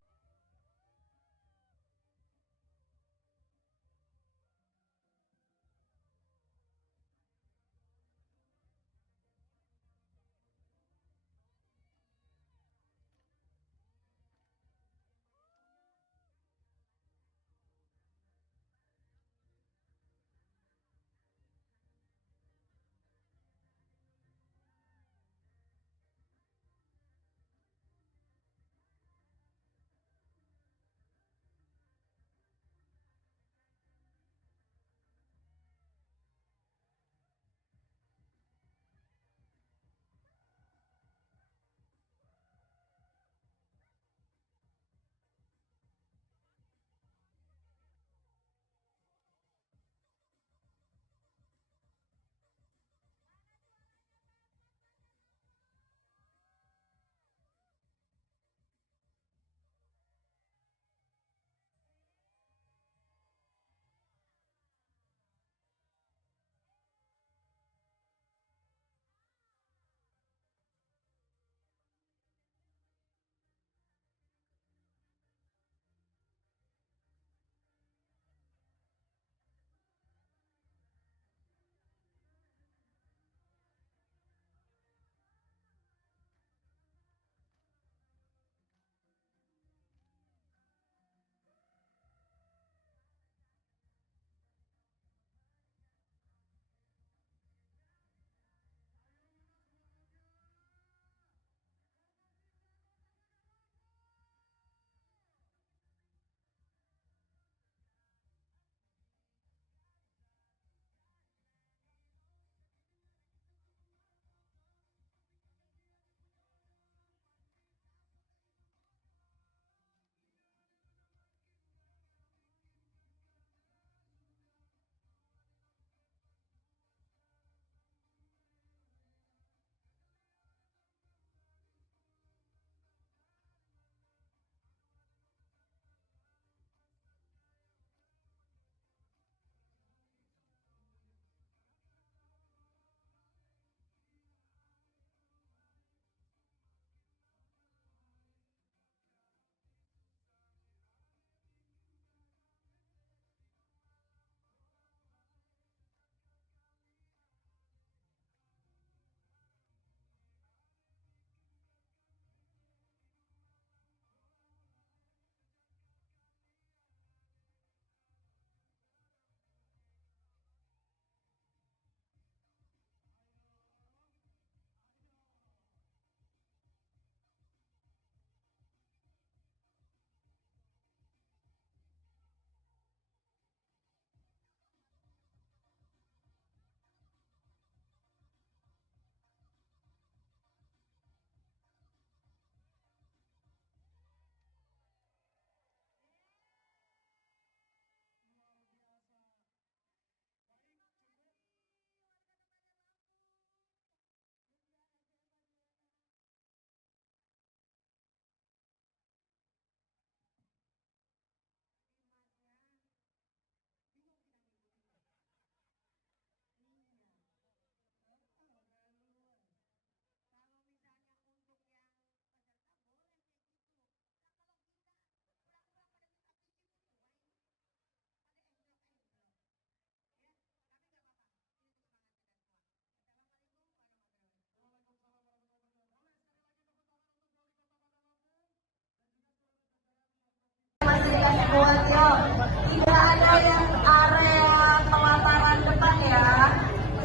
Tidak ada yang area pelataran depan ya.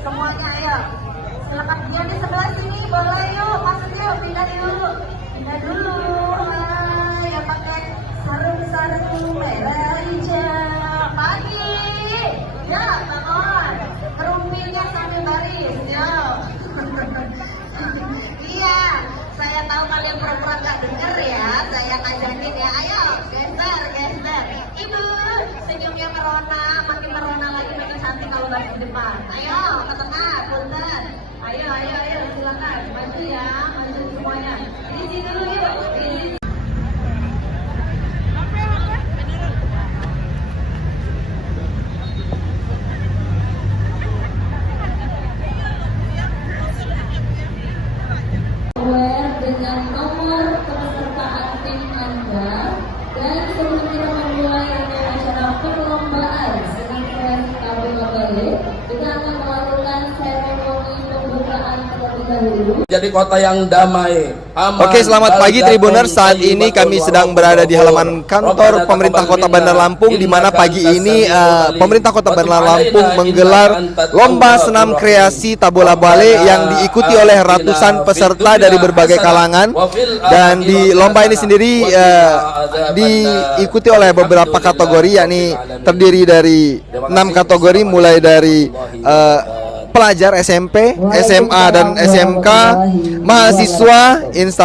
Semuanya ayo. Silakan dia di sebelah sini, boleh yuk, masuk yuk, pindah yuk. Pindah dulu. Ya pakai sarung merah hijau. Pagi. Ya, bangun. Kerumpilnya sambil baris, yuk. Iya, saya tahu kalian pura-pura nggak denger ya. Saya ajakin ya, ayo geser. Ibu, senyumnya merona, makin merona lagi, makin cantik kalau balik di depan. Ayo, ke tengah, punten. Ayo, silakan. Maju ya, maju semuanya. Di sini dulu yuk. Di sini. Aware dengan nomor kepesertaan tim Anda dan sebelum kita memulai acara perlombaan senam kreasi KBKBL, kita akan melakukan seremoni pembukaan terlebih dahulu. Jadi kota yang damai, aman. Oke, selamat pagi Tribuners. Saat ini kami sedang berada di halaman kantor pemerintah Kota Bandar Lampung, di mana pagi ini pemerintah Kota Bandar Lampung menggelar lomba senam kreasi Tabola Bale yang diikuti oleh ratusan peserta dari berbagai kalangan. Dan di lomba ini sendiri diikuti oleh beberapa kategori, yakni terdiri dari 6 kategori, mulai dari pelajar SMP, SMA dan SMK, mahasiswa, instansi